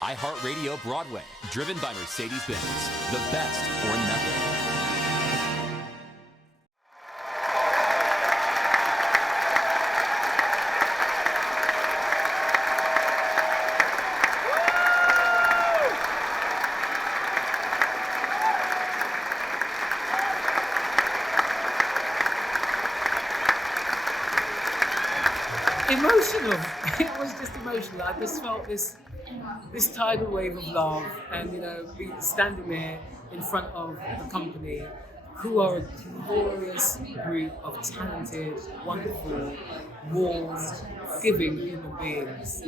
iHeartRadio Broadway, driven by Mercedes-Benz. The best or nothing. Emotional. It was just emotional. I just felt this tidal wave of love, and be standing there in front of the company, who are a glorious group of talented, wonderful, warm, giving human beings.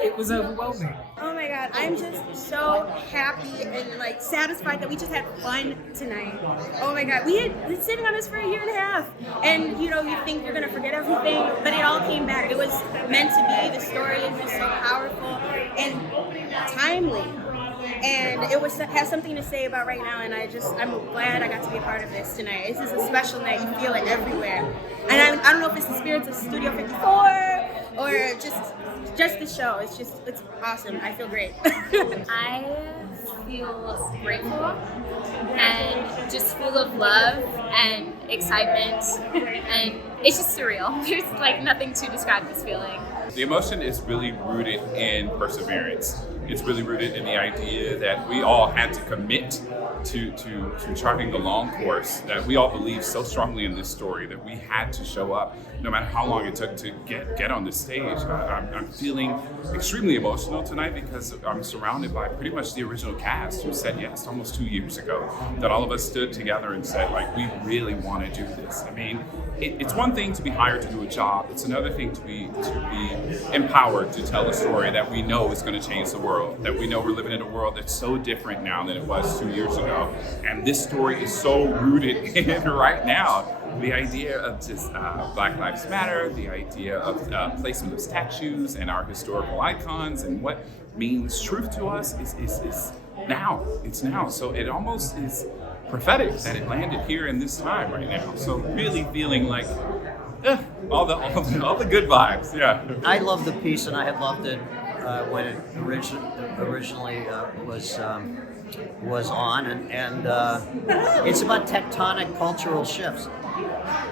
It was overwhelming. Oh my God, I'm just so happy and satisfied that we just had fun tonight. Oh my God, we had been sitting on this for a year and a half, and you think you're gonna forget everything, but it all came back. It was meant to be. The story is just so powerful and timely. And it has something to say about right now, and I'm glad I got to be a part of this tonight. This is a special night. You feel it everywhere. And I don't know if it's the spirits of Studio 54 or just the show. It's awesome. I feel great. I feel grateful and just full of love and excitement, and it's just surreal. There's nothing to describe this feeling. The emotion is really rooted in perseverance. It's really rooted in the idea that we all had to commit to charting the long course, that we all believe so strongly in this story that we had to show up no matter how long it took to get on this stage. I'm feeling extremely emotional tonight because I'm surrounded by pretty much the original cast who said yes almost 2 years ago, that all of us stood together and said, we really want to do this. I mean, it's one thing to be hired to do a job. It's another thing to be empowered to tell a story that we know is going to change the world, that we know we're living in a world that's so different now than it was 2 years ago. And this story is so rooted in right now. The idea of just Black Lives Matter, the idea of placement of statues and our historical icons and what means truth to us is now. It's now. So it almost is prophetic that it landed here in this time right now. So really feeling like all the good vibes. Yeah. I love the piece, and I had loved it when it originally was on, and it's about tectonic cultural shifts,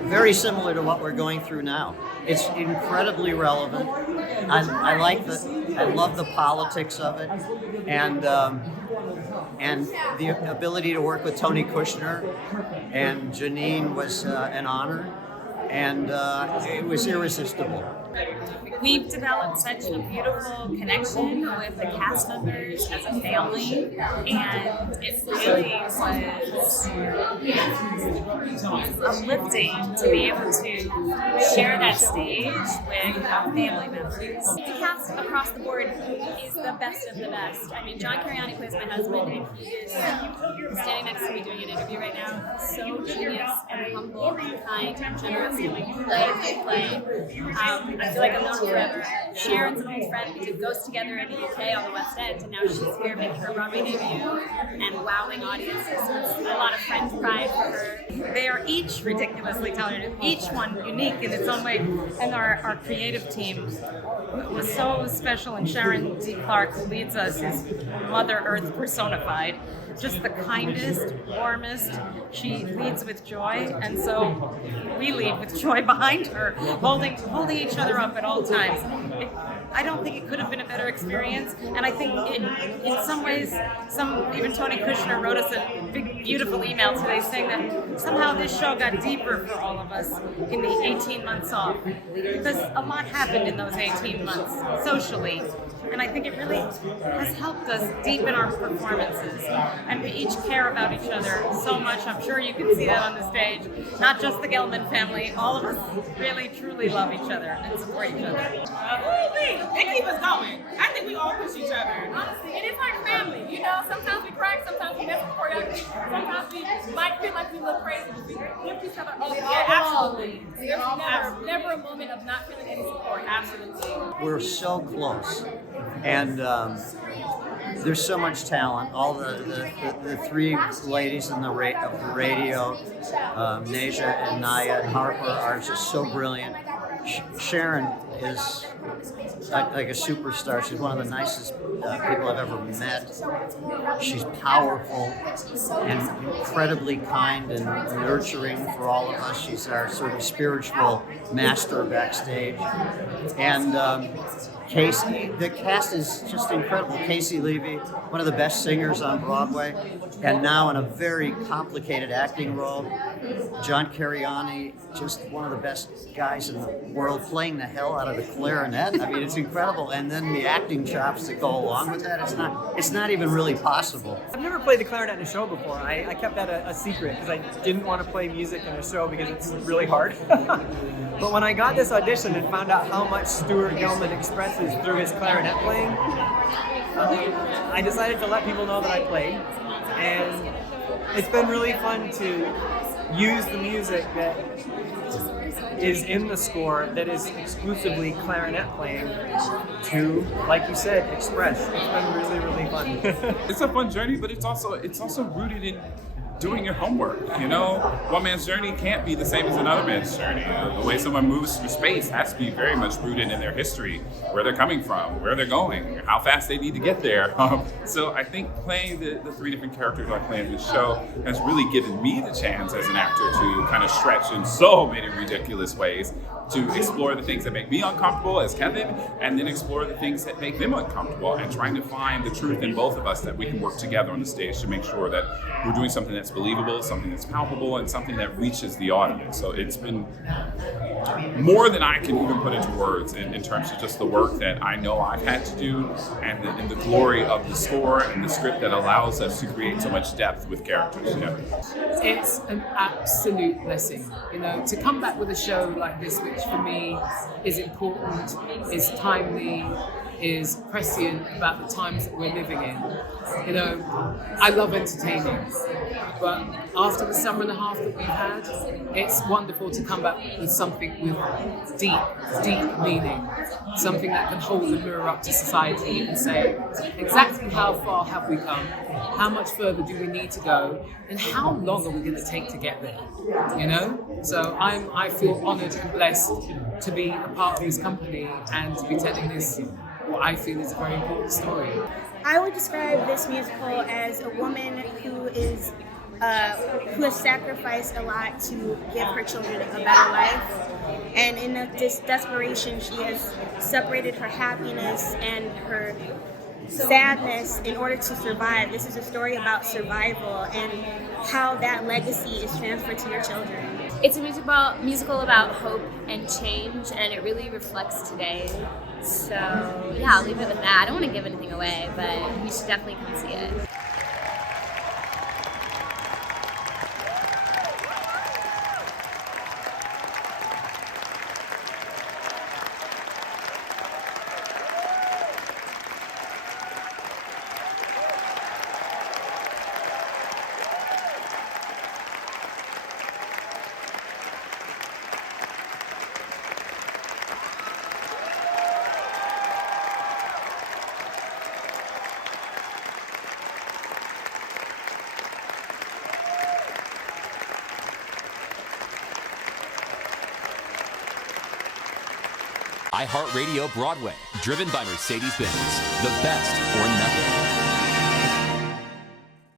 very similar to what we're going through now. It's incredibly relevant. I love the politics of it, and the ability to work with Tony Kushner and Janine was an honor, and it was irresistible. We've developed such a beautiful connection with the cast members as a family, and it really was uplifting to be able to share that stage with family members. The cast across the board is the best of the best. I mean, John CARIANI plays my husband, and he is standing next to me doing an interview right now. So genius and humble and kind and generous, doing play. I feel like I've known her forever. Sharon's an old friend. We did Ghost together in the UK on the West End, and now she's here making her Broadway debut and wowing audiences. So it's a lot of friend pride for her. They are each ridiculously talented, each one unique in its own way. And our creative team was so special, and Sharon D. Clark, who leads us, is Mother Earth personified. Just the kindest, warmest. She leads with joy, and so we lead with joy behind her, holding each other up at all times. I don't think it could have been a better experience, and I think in some ways, even Tony Kushner wrote us a big, beautiful email today saying that somehow this show got deeper for all of us in the 18 months off, because a lot happened in those 18 months socially. And I think it really has helped us deepen our performances. And we each care about each other so much. I'm sure you can see that on the stage. Not just the Gelman family. All of us really, truly love each other and support each other. They keep us going. I think we all push each other. Honestly, it is like family. Sometimes we crack, sometimes we mess with choreography, sometimes we might feel like we look crazy, but we lift each other up. Yeah, absolutely. There's never a moment of not feeling any support. Absolutely. We're so close, and there's so much talent. All the three ladies of the radio, Nasia and Naya and Harper, are just so brilliant. Sharon is like a superstar. She's one of the nicest people I've ever met. She's powerful and incredibly kind and nurturing for all of us. She's our sort of spiritual master backstage. And CAISSIE, the cast is just incredible. CAISSIE LEVY, one of the best singers on Broadway, and now in a very complicated acting role. John CARIANI, just one of the best guys in the world, playing the hell out of the clarinet. I mean, it's incredible. And then the acting chops that go along with that, it's not even really possible. I've never played the clarinet in a show before. I kept that a secret because I didn't want to play music in a show because it's really hard. But when I got this audition and found out how much Stuart Gilman expresses through his clarinet playing, I decided to let people know that I played. And it's been really fun to use the music that is in the score that is exclusively clarinet playing to, like you said, express. It's been really, really fun. It's a fun journey, but it's also rooted in doing your homework. You know, one man's journey can't be the same as another man's journey. The way someone moves through space has to be very much rooted in their history, where they're coming from, where they're going, how fast they need to get there. So I think playing the three different characters I play in this show has really given me the chance as an actor to kind of stretch in so many ridiculous ways, to explore the things that make me uncomfortable as Kevin, and then explore the things that make them uncomfortable, and trying to find the truth in both of us, that we can work together on the stage to make sure that we're doing something that's believable, something that's palpable, and something that reaches the audience. So it's been more than I can even put into words in terms of just the work that I know I've had to do, and the glory of the score and the script that allows us to create so much depth with characters. Yeah. It's an absolute blessing, you know, to come back with a show like this, which for me is important, is timely, is prescient about the times that we're living in. You know, I love entertaining, but after the summer and a half that we've had, it's wonderful to come back with something with deep, deep meaning, something that can hold a mirror up to society and say, exactly how far have we come, how much further do we need to go, and how long are we going to take to get there, you know? So I feel honoured and blessed to be a part of this company and to be telling this, what I feel is a very important story. I would describe this musical as a woman who has sacrificed a lot to give her children a better life. And in this desperation, she has separated her happiness and her sadness in order to survive. This is a story about survival and how that legacy is transferred to your children. It's a musical about hope and change, and it really reflects today. So yeah, I'll leave it with that. I don't want to give anything away, but you should definitely come see it. iHeartRadio Broadway, driven by Mercedes-Benz. The best or nothing.